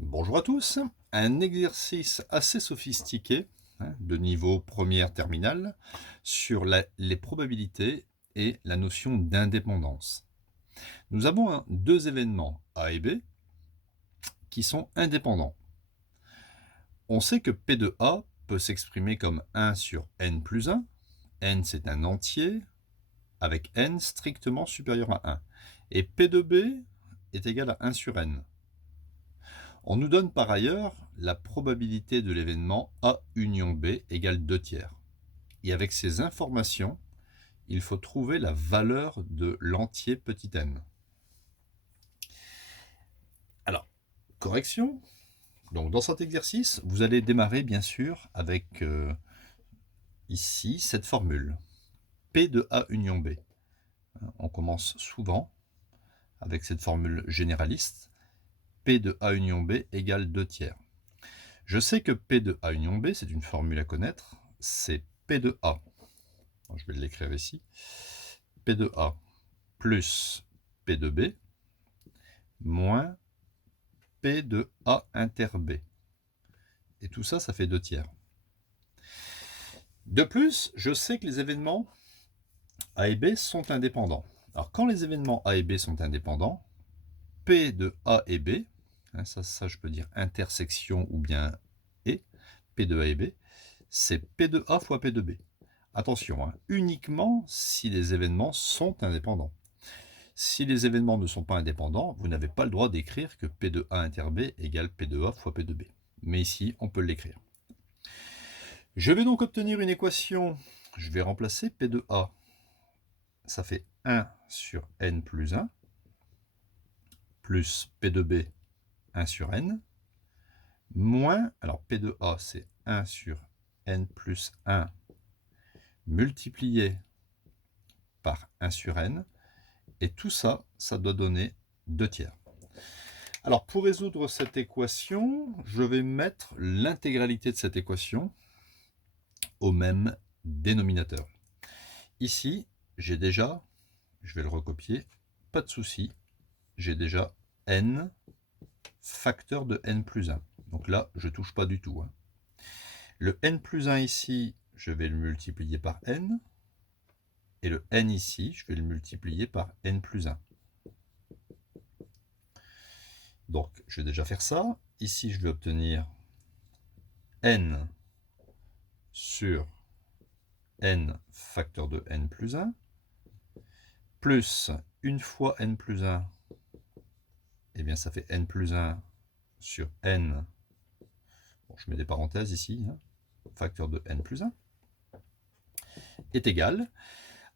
Bonjour à tous, un exercice assez sophistiqué, de niveau première terminale, sur les probabilités et la notion d'indépendance. Nous avons deux événements A et B qui sont indépendants. On sait que P de A peut s'exprimer comme 1 sur n plus 1. N c'est un entier avec n strictement supérieur à 1. Et P de B est égal à 1 sur n. On nous donne par ailleurs la probabilité de l'événement A union B égale 2 tiers. Et avec ces informations, il faut trouver la valeur de l'entier petit n. Alors, correction. Donc dans cet exercice, vous allez démarrer bien sûr avec ici cette formule. P de A union B. On commence souvent avec cette formule généraliste. P de A union B égale 2 tiers. Je sais que P de A union B, c'est une formule à connaître, c'est P de A. Je vais l'écrire ici. P de A plus P de B moins P de A inter B. Et tout ça, ça fait 2 tiers. De plus, je sais que les événements A et B sont indépendants. Alors quand les événements A et B sont indépendants, P de A et B, ça je peux dire intersection ou bien et, P de A et B, c'est P de A fois P de B. Attention, uniquement si les événements sont indépendants. Si les événements ne sont pas indépendants, vous n'avez pas le droit d'écrire que P de A inter B égale P de A fois P de B. Mais ici, on peut l'écrire. Je vais donc obtenir une équation. Je vais remplacer P de A. Ça fait 1 sur n plus 1, plus P de B, 1 sur n, moins, alors P de A, c'est 1 sur n plus 1, multiplié par 1 sur n, et tout ça, ça doit donner 2 tiers. Alors pour résoudre cette équation, je vais mettre l'intégralité de cette équation au même dénominateur. Ici, j'ai déjà, je vais le recopier, pas de souci, j'ai déjà n facteur de n plus 1. Donc là, je ne touche pas du tout. Le n plus 1 ici, je vais le multiplier par n. Et le n ici, je vais le multiplier par n plus 1. Donc, je vais déjà faire ça. Ici, je vais obtenir n sur n facteur de n plus 1, plus une fois n plus 1, eh bien ça fait n plus 1 sur n, bon, je mets des parenthèses ici, facteur de n plus 1, est égal.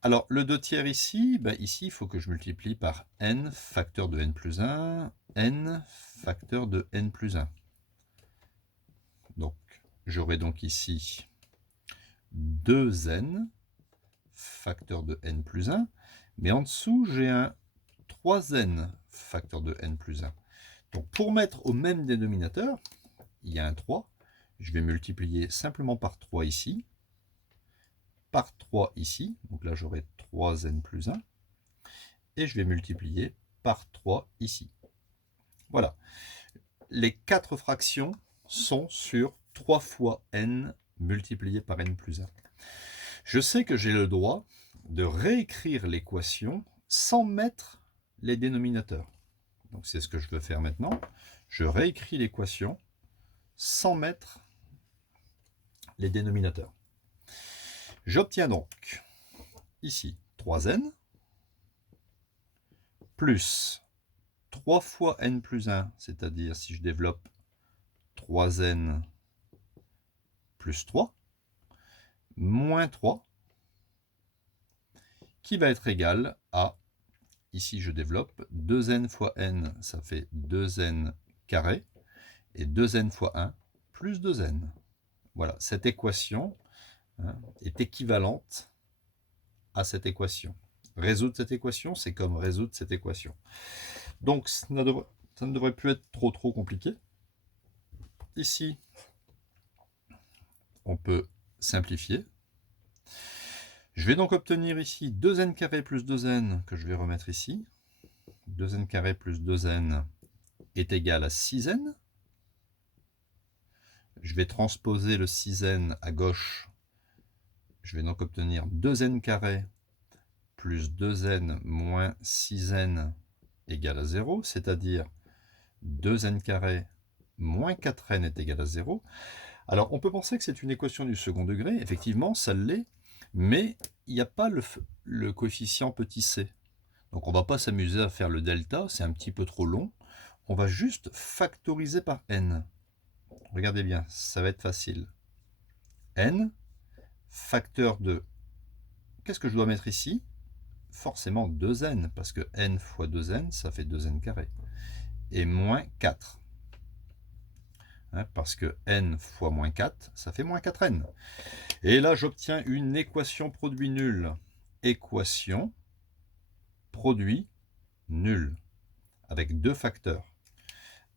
Alors le 2 tiers ici, ici il faut que je multiplie par n facteur de n plus 1, n facteur de n plus 1. Donc j'aurai donc ici 2n facteur de n plus 1, mais en dessous j'ai un 3n facteur de n plus 1. Donc pour mettre au même dénominateur, il y a un 3, je vais multiplier simplement par 3 ici, par 3 ici, donc là j'aurai 3n plus 1, et je vais multiplier par 3 ici. Voilà, les 4 fractions sont sur 3 fois n multiplié par n plus 1. Je sais que j'ai le droit de réécrire l'équation sans mettre les dénominateurs. Donc c'est ce que je veux faire maintenant. Je réécris l'équation sans mettre les dénominateurs. J'obtiens donc ici 3n plus 3 fois n plus 1, c'est-à-dire si je développe 3n plus 3, moins 3, qui va être égal à, ici je développe, 2n fois n, ça fait 2n carré, et 2n fois 1, plus 2n. Voilà, cette équation est équivalente à cette équation. Résoudre cette équation, c'est comme résoudre cette équation. Donc, ça ne devrait plus être trop compliqué. Ici, on peut simplifier. Je vais donc obtenir ici 2n carré plus 2n, que je vais remettre ici. 2n carré plus 2n est égal à 6n. Je vais transposer le 6n à gauche. Je vais donc obtenir 2n carré plus 2n moins 6n égale à 0, c'est-à-dire 2n carré moins 4n est égal à 0. Alors, on peut penser que c'est une équation du second degré. Effectivement, ça l'est, mais il n'y a pas le coefficient petit c. Donc, on ne va pas s'amuser à faire le delta, c'est un petit peu trop long. On va juste factoriser par n. Regardez bien, ça va être facile. n, facteur de... Qu'est-ce que je dois mettre ici? Forcément 2n, parce que n fois 2n, ça fait 2n carré. Et moins 4. Parce que n fois moins 4, ça fait moins 4n. Et là, j'obtiens une équation produit nul. Équation produit nul, avec deux facteurs.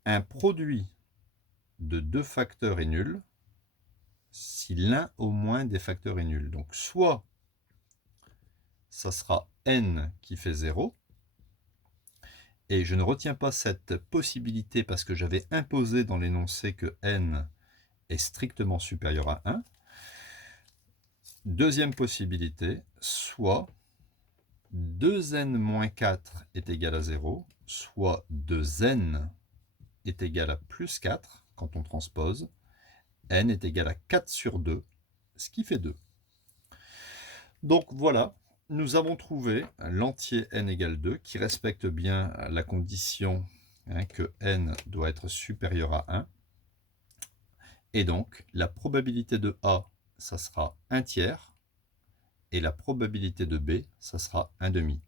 Un produit de deux facteurs est nul si l'un au moins des facteurs est nul. Donc, soit ça sera n qui fait 0, et je ne retiens pas cette possibilité parce que j'avais imposé dans l'énoncé que n est strictement supérieur à 1. Deuxième possibilité, soit 2n moins 4 est égal à 0, soit 2n est égal à plus 4 quand on transpose, n est égal à 4 sur 2, ce qui fait 2. Donc voilà, nous avons trouvé l'entier n égale 2 qui respecte bien la condition que n doit être supérieur à 1. Et donc, la probabilité de A, ça sera 1 tiers, et la probabilité de B, ça sera 1 demi.